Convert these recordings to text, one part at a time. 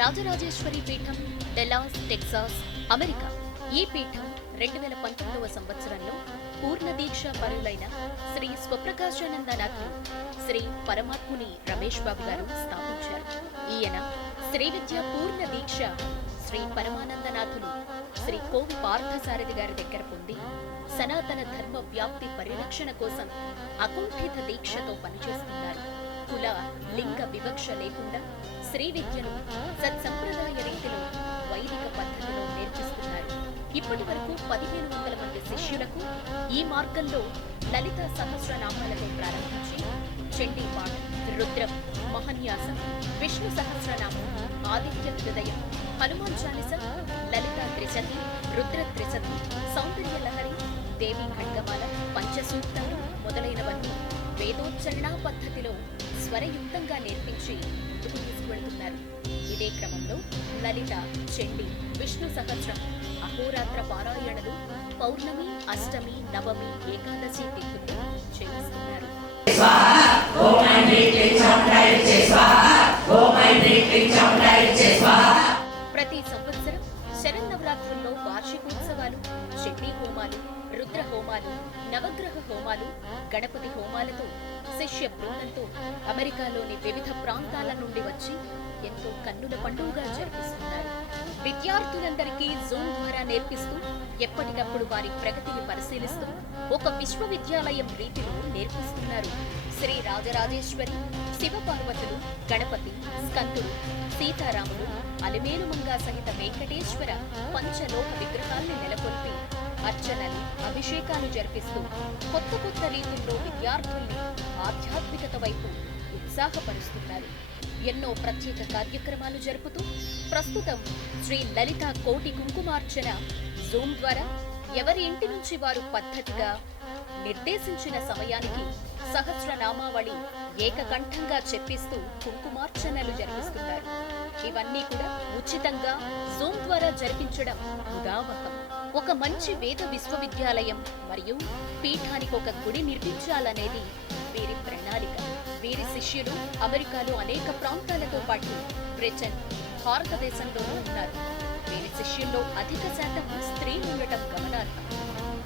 రాజరాజేశ్వరి పీఠం, Dallas, Texas, America. ఈ పీఠం 2019వ సంవత్సరంలో పూర్ణ దీక్ష పరులైన శ్రీ స్వప్రకాశానందనాథులు శ్రీ పరమాత్ముని రమేష్ బాబు గారు స్థాపించారు. ఈయన శ్రీ విద్య పూర్ణ దీక్ష శ్రీ పరమానందనాథులు శ్రీ కోవి పార్థసారథి గారి దగ్గర పొంది సనాతన ధర్మ వ్యాప్తి పరిరక్షణ కోసం అకుంఠిత దీక్షతో పనిచేస్తున్నారు. కుల లింగ వివక్ష లేకుండా శ్రీ విద్యను సత్సంప్రదాయ రీతిలో వైదిక పద్ధతిలో నేర్పిస్తున్నారు. ఇప్పటి వరకు 1500 మంది శిష్యులకు ఈ మార్గంలో లలిత సహస్రనామాలతో ప్రారంభించి చండీపాఠ, రుద్రం, మహన్యాసం, విష్ణు సహస్రనామం, ఆదిత్య హృదయం, హనుమాన్ చాలీస, లలితా త్రిశతి, రుద్ర త్రిశతి, సౌందర్య లహరి, దేవి ఖడ్గమాల, పంచసూక్తాలు మొదలైనవన్నీ వేదోచ్చరణా పద్ధతిలో స్వరయుక్తంగా నేర్పించి ముందుకు తీసుకువెళ్తున్నారు. ఇదే క్రమంలో లలిత, చండి, విష్ణు సహస్రం, అహోరాత్ర పారాయణలు పౌర్ణమి, అష్టమి, నవమి, ఏకాదశి తిథుల్లో చేయిస్తున్నారు. ప్రతి సంవత్సరం శరన్నవరాత్రుల్లో వార్షికోత్సవాలు, చండీ హోమాలు, రుద్ర హోమాలు, నవగ్రహ హోమాలు, గణపతి హోమాలతో శిష్య బృందంతో అమెరికాలోని వివిధ ప్రాంతాల నుండి వచ్చి ఎంతో కన్నుల పండుగగా జరిపిస్తున్నారు. విద్యార్థులందరికీ జూమ్ ద్వారా నేర్పిస్తూ ఎప్పటికప్పుడు వారి ప్రగతిని పరిశీలిస్తూ ఒక విశ్వవిద్యాలయం రీతిలో నేర్పిస్తున్నారు. శ్రీ రాజరాజేశ్వరి, శివపార్వతులు, గణపతి, స్కందుడు, సీతారాములు, అలిమేలుమంగా సహిత వెంకటేశ్వర పంచలోహ విగ్రహాల్ని నెలకొల్పి అర్చనలు, అభిషేకాలు జరిపిస్తూ కొత్త కొత్త రీతుల్లో విద్యార్థుల్ని ఆధ్యాత్మికత వైపు ఉత్సాహపరుస్తున్నారు. ఎన్నో ప్రత్యేక కార్యక్రమాలు జరుపుతూ ప్రస్తుతం శ్రీ లలిత కోటి కుంకుమార్చన జూమ్ ద్వారా ఎవరి ఇంటి నుంచి వారు పద్ధతిగా నిర్దేశించిన సమయానికి సహస్రనామావళి ఏకకంఠంగా చెప్పిస్తూ కుంకుమార్చనలు జరిపిస్తున్నారు. ఇవన్నీ కూడా ఉచితంగా జూమ్ ద్వారా జరిపించడం ఉదావహం. ఒక మంచి వేద విశ్వవిద్యాలయం మరియు పీఠానికి ఒక గుడి నిర్మించాలనేది వీరి ప్రణాళిక. వీరి శిష్యులు అమెరికాలో అనేక ప్రాంతాలతో పాటు బ్రిటన్, భారతదేశంలోనూ ఉన్నారు. వీరి శిష్యుల్లో అధిక శాతం స్త్రీలు ఉండటం గమనార్హం.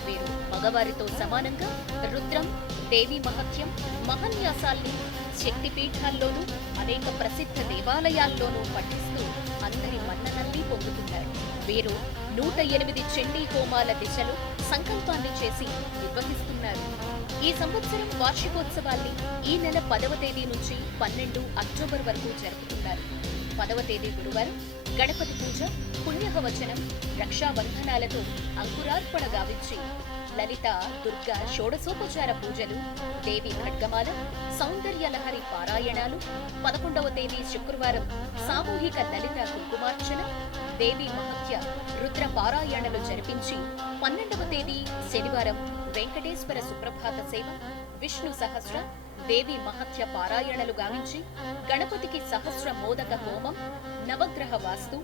వీరు మగవారితో సమానంగా రుద్రం, దేవి మహత్యం, మహన్యాసాల్ని శక్తిపీఠాల్లోనూ అనేక ప్రసిద్ధ దేవాలయాల్లోనూ పఠిస్తూ అందరి మన్ననల్ని పొందుతున్నారు. వీరు 108 చండీ హోమాల దిశలో సంకల్పాన్ని చేసి నిర్వహిస్తున్నారు. ఈ సంవత్సరం వార్షికోత్సవాల్ని ఈ నెల 10వ తేదీ నుంచి 12 అక్టోబర్ వరకు జరుపుతున్నారు. 10వ తేదీ గురువారం గణపతి పూజ, పుణ్యహవచనం, రక్షాబంధనాలతో అంకురార్పణ గావించి లలిత, దుర్గా షోడశోపచార పూజలు, దేవి ఖడ్గమాల, సౌందర్య లహరి పారాయణాలు, 11వ తేదీ శుక్రవారం సామూహిక లలిత కుంకుమార్చన, దేవి మహత్య, రుద్ర పారాయణలు జరిపించి 12వ తేదీ శనివారం వెంకటేశ్వర సుప్రభాత సేవ, విష్ణు సహస్ర, దేవి మహత్య పారాయణలు గావించి గణపతికి సహస్ర మోదక హోమం, నవగ్రహ వాస్తు,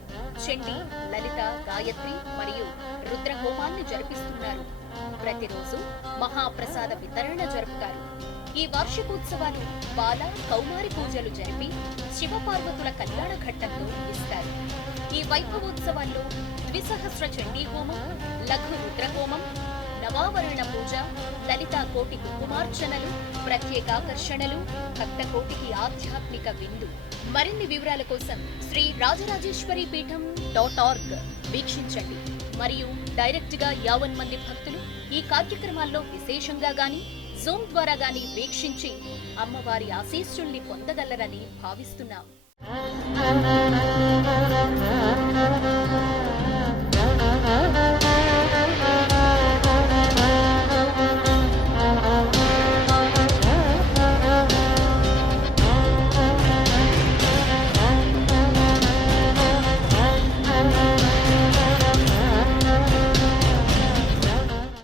చండి, లలిత, గాయత్రి మరియు రుద్ర హోమాన్ని జరిపిస్తున్నారు. ప్రతిరోజు మహాప్రసాద వితరణ జరుపుతారు. ఈ వార్షికోత్సవాలు బాల, కౌమారి పూజలు జరిపి శివపార్వతుల కళ్యాణ ఘట్టంలో ఇస్తారు. ఈ వైభవోత్సవాల్లో ద్విసహస్ర చండీ హోమం, లఘు రుద్రహోమం, నవావరణ పూజ, లలితా కోటి కుంకుమార్చనలు, ప్రత్యేకాకర్షణలు, భక్త కోటికి ఆధ్యాత్మిక విందు. మరిన్ని వివరాల కోసం శ్రీ రాజరాజేశ్వరి పీఠం .org వీక్షించండి. మరియు డైరెక్ట్ గా 50 మంది భక్తులు ఈ కార్యక్రమాల్లో విశేషంగా గాని జూమ్ ద్వారా గాని వీక్షించి అమ్మవారి ఆశీస్సుల్ని పొందగలరని భావిస్తున్నాం.